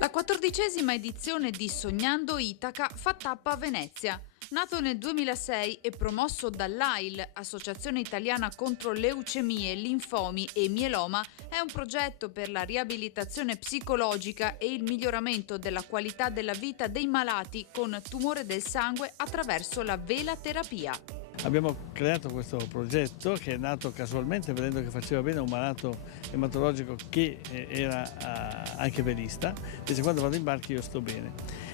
La 14ª edizione di Sognando Itaca fa tappa a Venezia. Nato nel 2006 e promosso dall'AIL, Associazione Italiana contro leucemie, linfomi e mieloma, è un progetto per la riabilitazione psicologica e il miglioramento della qualità della vita dei malati con tumore del sangue attraverso la velaterapia. Abbiamo creato questo progetto che è nato casualmente vedendo che faceva bene a un malato ematologico che era anche velista. Dice: quando vado in barca io sto bene.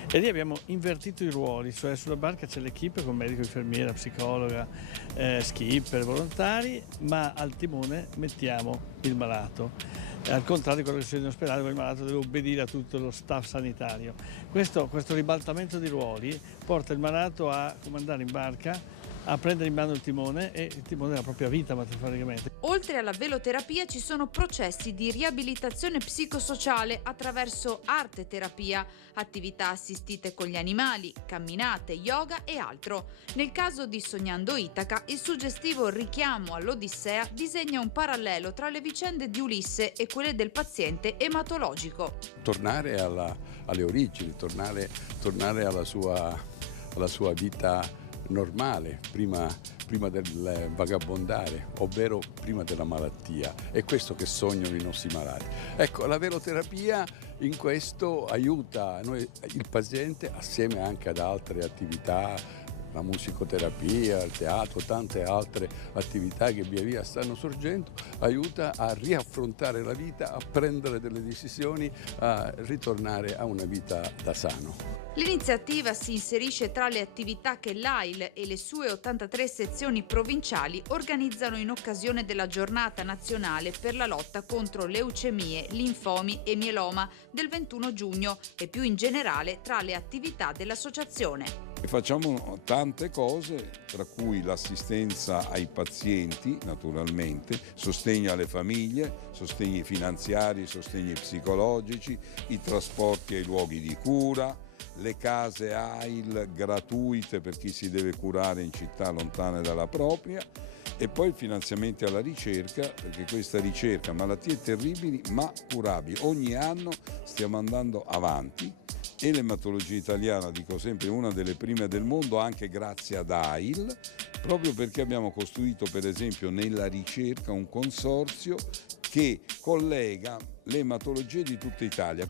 E lì abbiamo invertito i ruoli, cioè sulla barca c'è l'equipe con medico, infermiera, psicologa, skipper, volontari, ma al timone mettiamo il malato. Al contrario di quello che succede in ospedale, dove il malato deve obbedire a tutto lo staff sanitario. Questo ribaltamento di ruoli porta il malato a comandare in barca, a prendere in mano il timone e il timone della propria vita metaforicamente. Oltre alla veloterapia ci sono processi di riabilitazione psicosociale attraverso arte terapia, attività assistite con gli animali, camminate, yoga e altro. Nel caso di Sognando Itaca, il suggestivo richiamo all'Odissea disegna un parallelo tra le vicende di Ulisse e quelle del paziente ematologico. Tornare alle origini, tornare alla sua vita normale, prima del vagabondare, ovvero prima della malattia. È questo che sognano i nostri malati. Ecco, la veloterapia in questo aiuta il paziente, assieme anche ad altre attività, la musicoterapia, il teatro, tante altre attività che via via stanno sorgendo, aiuta a riaffrontare la vita, a prendere delle decisioni, a ritornare a una vita da sano. L'iniziativa si inserisce tra le attività che l'AIL e le sue 83 sezioni provinciali organizzano in occasione della Giornata Nazionale per la lotta contro leucemie, linfomi e mieloma del 21 giugno e più in generale tra le attività dell'associazione. E facciamo tante cose, tra cui l'assistenza ai pazienti, naturalmente, sostegno alle famiglie, sostegni finanziari, sostegni psicologici, i trasporti ai luoghi di cura, le case AIL gratuite per chi si deve curare in città lontane dalla propria e poi finanziamenti alla ricerca, perché questa ricerca, malattie terribili ma curabili, ogni anno stiamo andando avanti. E l'ematologia italiana, dico sempre, è una delle prime del mondo, anche grazie ad AIL, proprio perché abbiamo costruito per esempio nella ricerca un consorzio che collega le ematologie di tutta Italia.